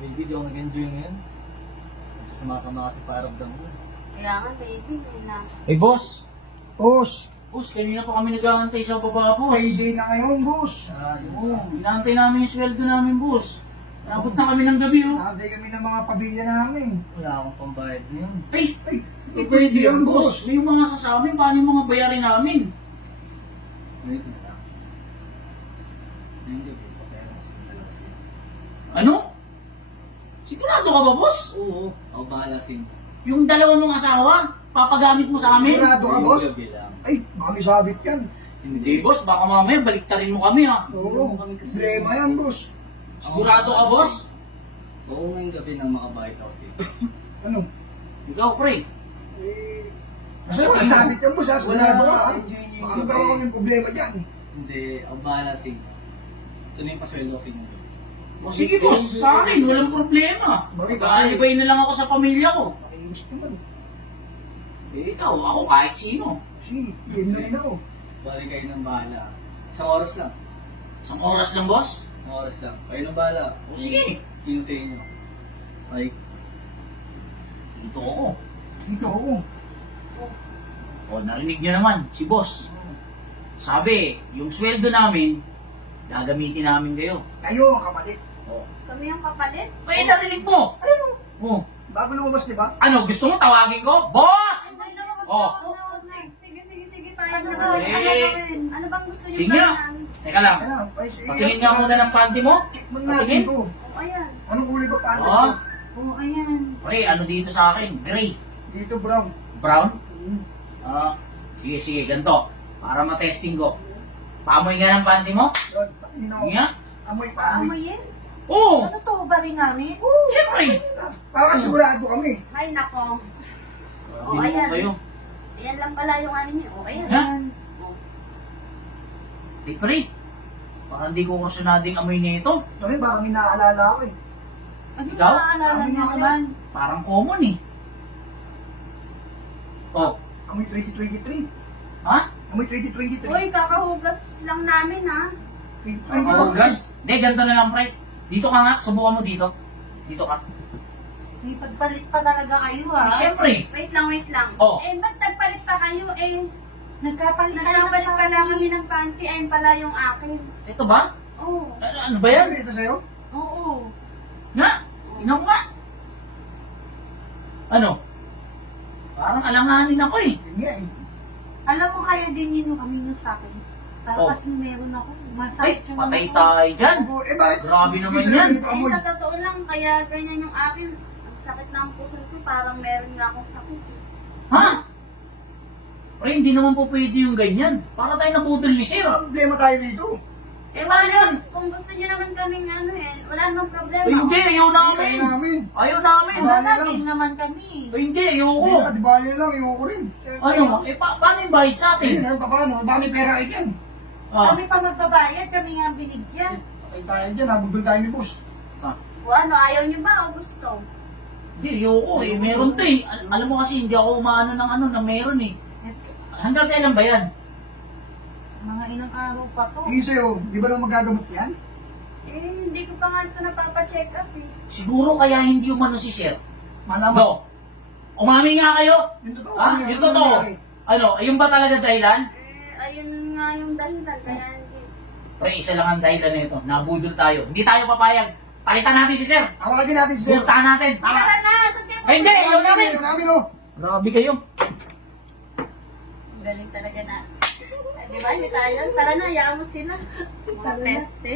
Maybe di ako nag-enjoy ngayon. Sumasama kasi pakiramdam ko. Kaya nga, baby, may na. Hey, boss! Boss, Boss, kanina pa kami nag-aantay sa baba, boss. payday na ngayon, boss. Oo, inaantay namin yung sweldo namin, boss. Nakapot na kami ng gabi, oh. Nakantay kami ng mga pamilya namin. Wala akong pambayad ngayon. Ay, Ay, pwede yan, boss. yung mga sasamin, paano yung mga bayarin namin? Ngayon na lang. Ngayon gabi, papera kasi yung dalawa sila. Ano? Sigurado ka ba, boss? Oo, ako bahala sin. Yung dalawa mong asawa, papagamit mo sa amin? Sigurado ka, boss? Gabi lang. Ay, baka may sabit yan. Hindi, boss. Baka mamaya baliktarin mo kami, ha? Oo, problema yan, boss. Sigurado ka, boss? Oo, ngayong gabi nang makabayad ako sin. Ano? Ikaw, pre. Eh, kasi may sabit yan, boss, ha? Sigurado ka, ha? Enjoy niyo yung Baka gabi. magkaroon ng problema dyan. Hindi, ako bahala sin. Ito na yung pasweldo ko sin. O sige, boss. Sa akin, walang problema. Bakit? Mag-aalibay na lang ako sa pamilya ko. Nakainis naman. Eh, ikaw, ako kahit sino. Kasi, yan na rin ako. Balik kayo ng bahala. Isang oras lang. Isang oras lang, boss. Isang oras lang. Kayo ng bahala. O sige. Sino sa inyo? Ay, Dito ako. Dito ako. O, narinig niyo naman, si boss. Sabi, yung sweldo namin, gagamitin namin kayo. Kayo ang kapalit. O, Kami ang kapalit. eh, narinig mo. Ayun, O, bago lumabas, di ba? ano, gusto mo tawagin ko? Boss! Oh. Oo, sige, paano Ano ba? ba? Eh. Ano bang gusto niyo Sige nga. gawin? Teka lang. Ayan, ay, sige. Patingin nga muna ng panty mo. Tikman natin Patingin. to. Oh, ayan. Anong kulay ba paano Oo. to? Oh, ayan. Pre, ano dito sa akin? Gray. Dito, brown. Brown? Hmm. Ah, sige, ganito. Para matesting ko. Pamoy nga ng panty mo? Yun, patingin ako. Sige nga. Amoy pa, Paano amoy. yan? Oo! Ano to, bali namin? Siyempre! Para sigurado kami. Ay, nako. Hindi mo ayan. kayo. Ayan lang pala yung ano niyo. Oh, ayan. Ha? Eh, pre. Parang di ko kursunading amoy nito. Kami, baka may naaalala ako eh. Ano Ikaw? naaalala Ano niyo naman? naman? Parang common eh. Oh, Amoy 2023. ha? Amoy 2023. Uy, kakahugas lang namin, ha? 2023. Oh, gas? Hindi, ganito na lang, pre. Dito ka nga, subukan mo dito. Dito ka. May pagpalit pa talaga kayo Eh, ha. siyempre. Wait lang. Oh. Eh, ba't nagpalit pa kayo? Eh, Nagkapalit tayo nagpalit ng pala panty. kami ng panty. Ayun pala yung akin. Ito ba? Oh. Ano ba yan? Ito sa'yo? Oo. Nga? Tingnan ko nga. Ano? Parang alanganin ako eh. Yun nga eh. Alam mo kaya din yun yung amino sa akin. Para Oh. kasi meron ako. Ay, Masakit yung patay ano ko. tayo dyan. Oh, eh bakit? Grabe naman Yung sa'yo, yan. ganito Eh, amoy. sa totoo lang, kaya ganyan yung akin. Ang sakit na ang puso ko. Parang meron nga akong sakit. Ha? Pre, hindi naman po pwede yung ganyan. Para tayo nabudol ni sir. Problema tayo dito. Eh, paano yan? Kung gusto niyo naman kaming ano wala namang problema. Ay, hindi, ayaw Ayaw namin. namin. Ayaw namin. Wala Wala lang. din naman kami. Ay, hindi, Hindi ayoko. na, di bali na lang, ayoko rin. Sure Ano? kayo? Eh, paano yung bayad sa Ayun, atin? ano pa paano? Baka may pera kayo dyan. Ah. Kami pa magbabayad, kami nga binigyan. Patay tayo dyan, nabudol tayo ni boss. Ah. O ano, ayaw niyo ba o gusto? Hindi, ayoko eh. Meron to eh. Alam mo kasi hindi ako umaano ng ano, ng meron eh. Hanggang kailan ba yan? Mga ilang araw pa to. Tingin sa'yo, di ba lang magagamot yan? Eh, hindi ko pa nga ito napapa-check up eh. Siguro kaya hindi umano si sir. Malaman. No. Umami nga kayo. Yung totoo. Ha? ano, Yung ano totoo. nangyari? Ano, ayun ba talaga dahilan? Eh, ayun nga yung dahilan. Kaya hindi. Pre, isa lang ang dahilan nito. Nabudol tayo. Hindi tayo papayag. Palitan natin si sir. Tawagin natin si Sir. Puntahan natin. Tara Tama. na! Saan kayo? Ay, hindi. Ayaw namin. Ayaw namin, oh. Grabe kayo. Galing talaga na. Di ba, hindi tayo? Tara na, hayaan mo sila. Teste.